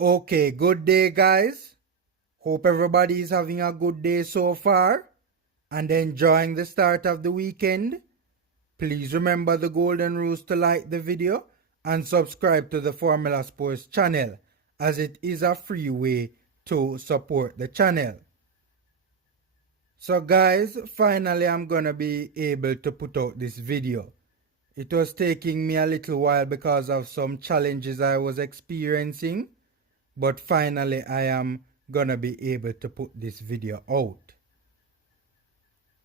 Okay, good day, guys. Hope everybody is having a good day so far and enjoying the start of the weekend. Please remember the golden rules to like the video and subscribe to the Formula Sports channel, as it is a free way to support the channel. So guys, finally I'm gonna be able to put out this video. It was taking me a little while because of some challenges I was experiencing, but finally I am gonna be able to put this video out.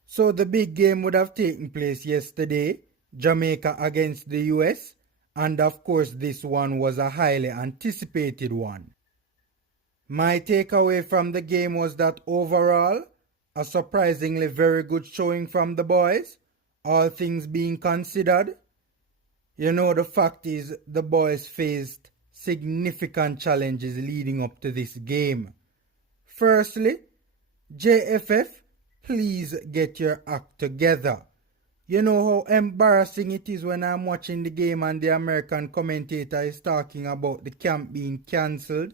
So the big game would have taken place yesterday, Jamaica against the US, and of course this one was a highly anticipated one. My takeaway from the game was that overall, a surprisingly very good showing from the boys, all things being considered. You know, the fact is the boys faced significant challenges leading up to this game. Firstly, JFF, please get your act together. You know how embarrassing it is when I'm watching the game and the American commentator is talking about the camp being cancelled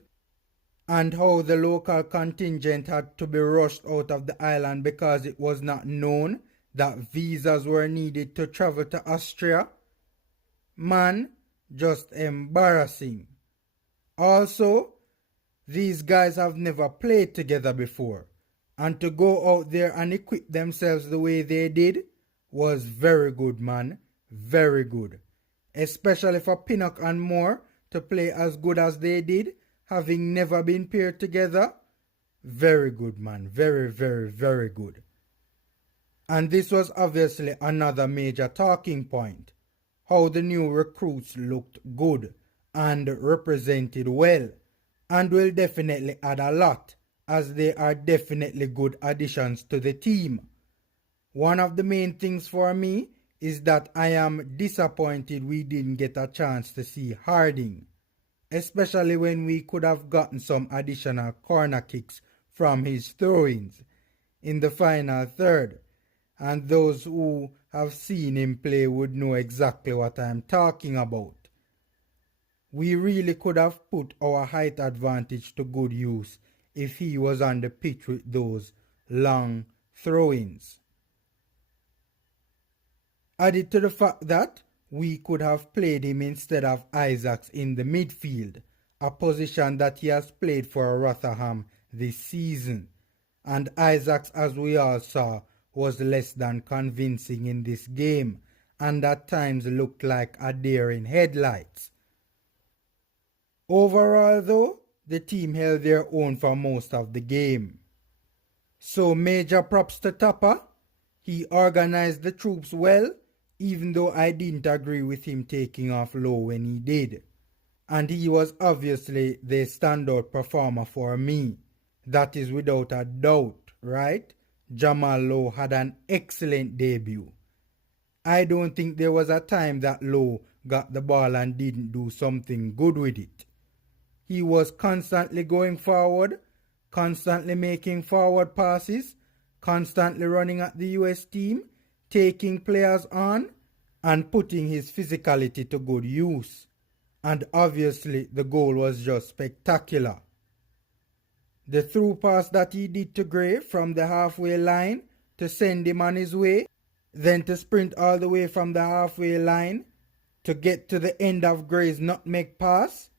and how the local contingent had to be rushed out of the island because it was not known that visas were needed to travel to Austria. Man, just embarrassing. Also, these guys have never played together before, and to go out there and equip themselves the way they did was very good, man. Very good. Especially for Pinnock and Moore to play as good as they did, having never been paired together. Very good, man. Very, very, very good. And this was obviously another major talking point. How the new recruits looked good and represented well, and will definitely add a lot, as they are definitely good additions to the team. One of the main things for me is that I am disappointed we didn't get a chance to see Harding, especially when we could have gotten some additional corner kicks from his throw-ins in the final third, and those who have seen him play would know exactly what I'm talking about. We really could have put our height advantage to good use if he was on the pitch with those long throw-ins. Added to the fact that we could have played him instead of Isaacs in the midfield, a position that he has played for Rotherham this season, and Isaacs, as we all saw, was less than convincing in this game, and at times looked like a deer in headlights. Overall though, the team held their own for most of the game. So major props to Tapa. He organized the troops well, even though I didn't agree with him taking off Lowe when he did. And he was obviously the standout performer for me. That is without a doubt, right? Jamal Lowe had an excellent debut. I don't think there was a time that Lowe got the ball and didn't do something good with it. He was constantly going forward, constantly making forward passes, constantly running at the US team, taking players on, and putting his physicality to good use. And obviously the goal was just spectacular. The through pass that he did to Gray from the halfway line to send him on his way, then to sprint all the way from the halfway line to get to the end of Gray's nutmeg pass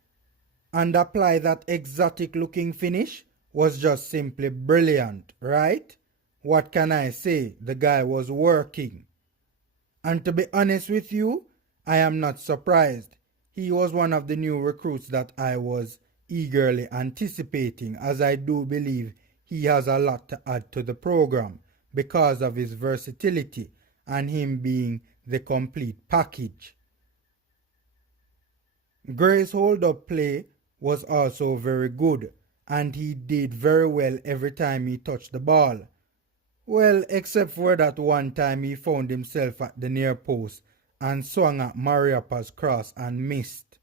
and apply that exotic looking finish was just simply brilliant, right? What can I say? The guy was working. And to be honest with you, I am not surprised. He was one of the new recruits that I was eagerly anticipating, as I do believe he has a lot to add to the program because of his versatility and him being the complete package. Gray's hold-up play was also very good, and he did very well every time he touched the ball. Well, except for that one time he found himself at the near post and swung at Mariappa's cross and missed.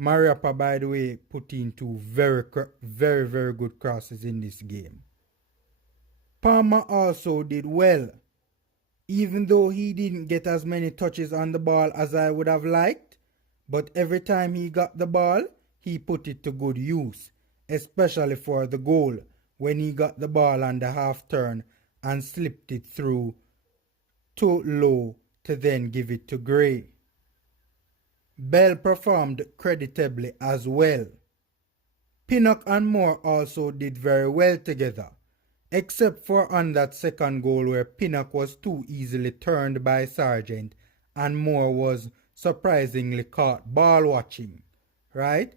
Mariappa, by the way, put in two very good crosses in this game. Palmer also did well, even though he didn't get as many touches on the ball as I would have liked, but every time he got the ball, he put it to good use, especially for the goal when he got the ball on the half turn and slipped it through to Lowe to then give it to Gray. Bell performed creditably as well. Pinnock and Moore also did very well together, except for on that second goal where Pinnock was too easily turned by Sargent and Moore was surprisingly caught ball watching, right?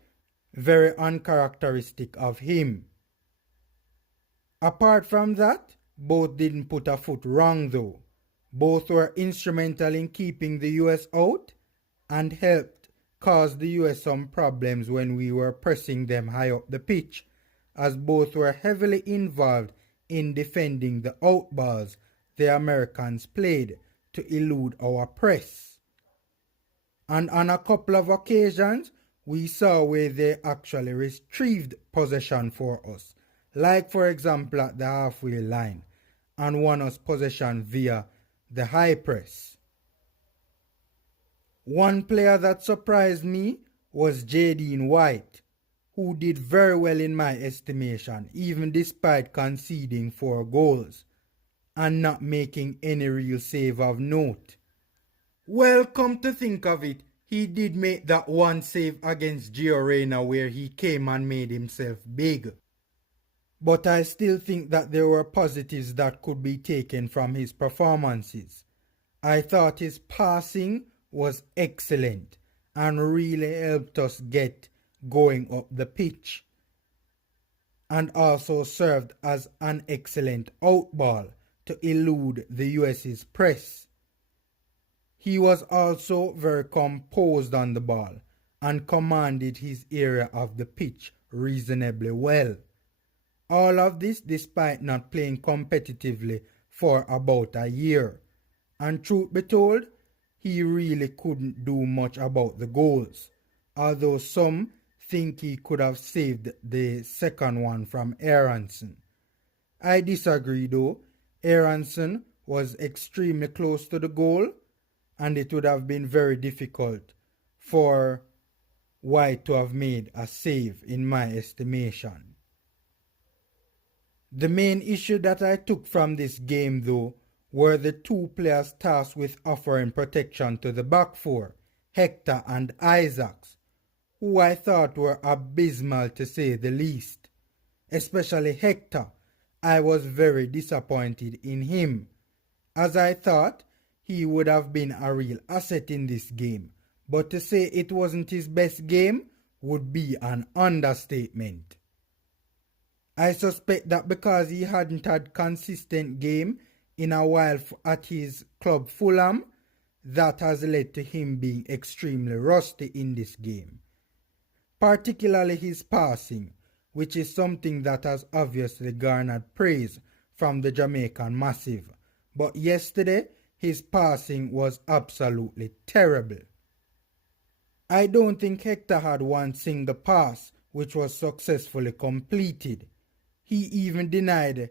Very uncharacteristic of him. Apart from that, both didn't put a foot wrong though. Both were instrumental in keeping the US out and helped cause the US some problems when we were pressing them high up the pitch, as both were heavily involved in defending the outballs the Americans played to elude our press. And on a couple of occasions, we saw where they actually retrieved possession for us, like for example at the halfway line, and won us possession via the high press. One player that surprised me was Jadine White, who did very well in my estimation, even despite conceding 4 goals and not making any real save of note. Well, come to think of it, he did make that one save against Gio Reyna where he came and made himself big. But I still think that there were positives that could be taken from his performances. I thought his passing was excellent and really helped us get going up the pitch, and also served as an excellent outball to elude the US's press. He was also very composed on the ball and commanded his area of the pitch reasonably well. All of this despite not playing competitively for about a year. And truth be told, he really couldn't do much about the goals, although some think he could have saved the second one from Aronson. I disagree though. Aronson was extremely close to the goal, and it would have been very difficult for White to have made a save in my estimation. The main issue that I took from this game though were the 2 players tasked with offering protection to the back 4, Hector and Isaacs, who I thought were abysmal to say the least. Especially Hector, I was very disappointed in him, as I thought he would have been a real asset in this game, but to say it wasn't his best game would be an understatement. I suspect that because he hadn't had consistent game in a while at his club Fulham, that has led to him being extremely rusty in this game. Particularly his passing, which is something that has obviously garnered praise from the Jamaican massive. But yesterday, his passing was absolutely terrible. I don't think Hector had one single pass which was successfully completed. He even denied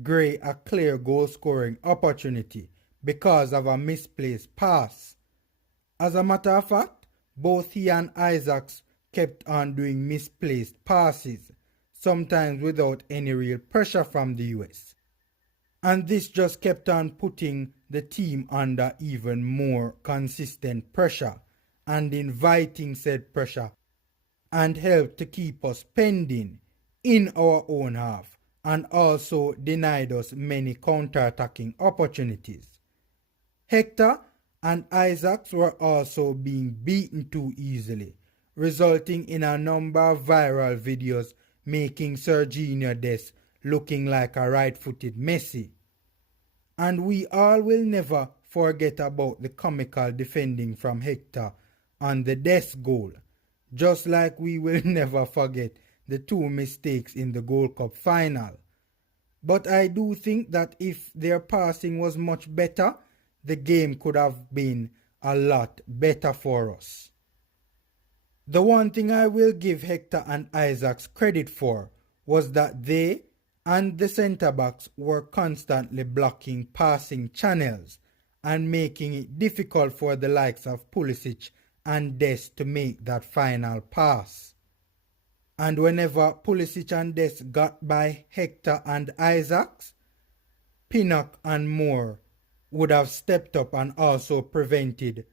Gray a clear goal-scoring opportunity because of a misplaced pass. As a matter of fact, both he and Isaacs kept on doing misplaced passes, sometimes without any real pressure from the US. And this just kept on putting the team under even more consistent pressure and inviting said pressure, and helped to keep us pending in our own half, and also denied us many counter-attacking opportunities. Hector and Isaacs were also being beaten too easily, resulting in a number of viral videos making Serginho Dest looking like a right-footed Messi. And we all will never forget about the comical defending from Hector on the Dest goal, just like we will never forget the 2 mistakes in the Gold Cup final. But I do think that if their passing was much better, the game could have been a lot better for us. The one thing I will give Hector and Isaacs credit for was that they and the centre-backs were constantly blocking passing channels and making it difficult for the likes of Pulisic and Dest to make that final pass. And whenever Pulisic and Dest got by Hector and Isaacs, Pinnock and Moore would have stepped up and also prevented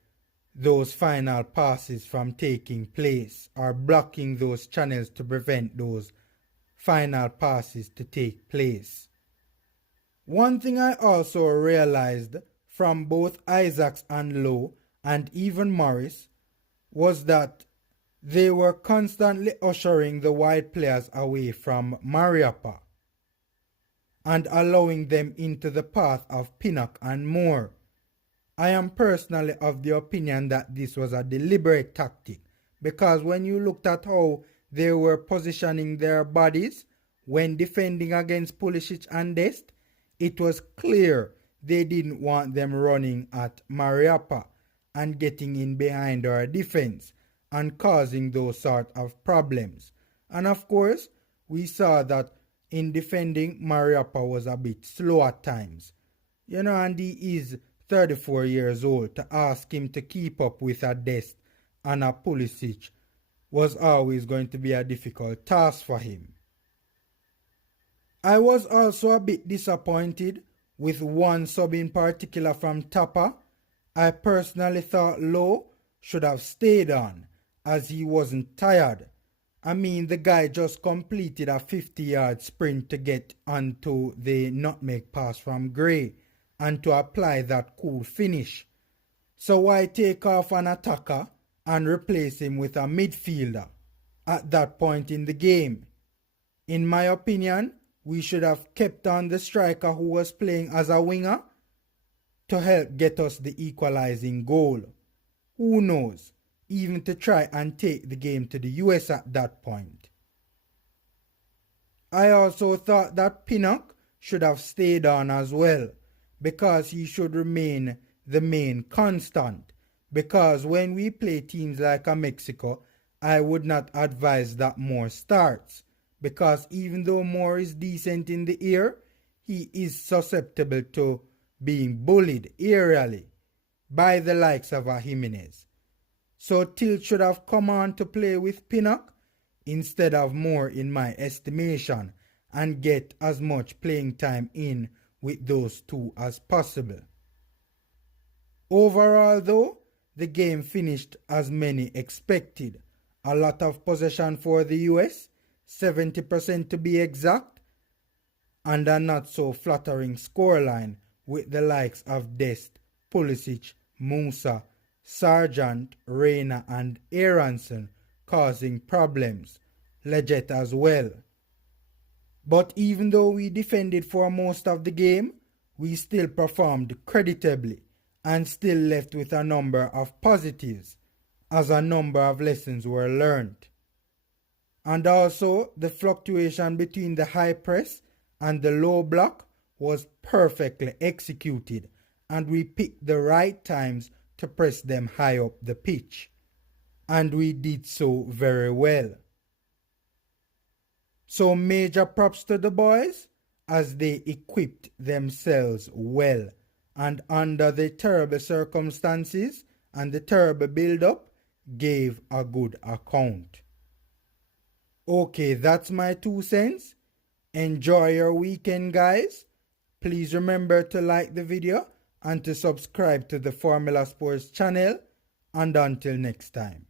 those final passes from taking place, or blocking those channels to prevent those final passes to take place. One thing I also realized from both Isaacs and Lowe and even Morris was that they were constantly ushering the wide players away from Mariappa and allowing them into the path of Pinnock and Moore. I am personally of the opinion that this was a deliberate tactic, because when you looked at how they were positioning their bodies when defending against Pulisic and Dest, it was clear they didn't want them running at Mariappa and getting in behind our defense and causing those sort of problems. And of course, we saw that in defending, Mariappa was a bit slow at times. And he is 34 years old. To ask him to keep up with a Dest and a Pulisic was always going to be a difficult task for him. I was also a bit disappointed with one sub in particular from Tapa. I personally thought Lowe should have stayed on, as he wasn't tired. I mean, the guy just completed a 50-yard sprint to get onto the nutmeg pass from Gray and to apply that cool finish. So why take off an attacker and replace him with a midfielder at that point in the game? In my opinion, we should have kept on the striker who was playing as a winger to help get us the equalizing goal. Who knows? Even to try and take the game to the US at that point. I also thought that Pinnock should have stayed on as well, because he should remain the main constant. Because when we play teams like Mexico, I would not advise that Moore starts, because even though Moore is decent in the air, he is susceptible to being bullied aerially by the likes of a Jimenez. So Tilt should have come on to play with Pinnock instead of Moore, in my estimation, and get as much playing time in with those two as possible. Overall though, the game finished as many expected. A lot of possession for the US, 70% to be exact, and a not so flattering scoreline with the likes of Dest, Pulisic, Musa, Sargent, Reina and Aronson causing problems. Leggett as well. But even though we defended for most of the game, we still performed creditably and still left with a number of positives, as a number of lessons were learned. And also, the fluctuation between the high press and the low block was perfectly executed, and we picked the right times to press them high up the pitch. And we did so very well. So major props to the boys, as they equipped themselves well, and under the terrible circumstances and the terrible build-up, gave a good account. Okay, that's my 2 cents. Enjoy your weekend, guys. Please remember to like the video and to subscribe to the Formula Sports channel. And until next time.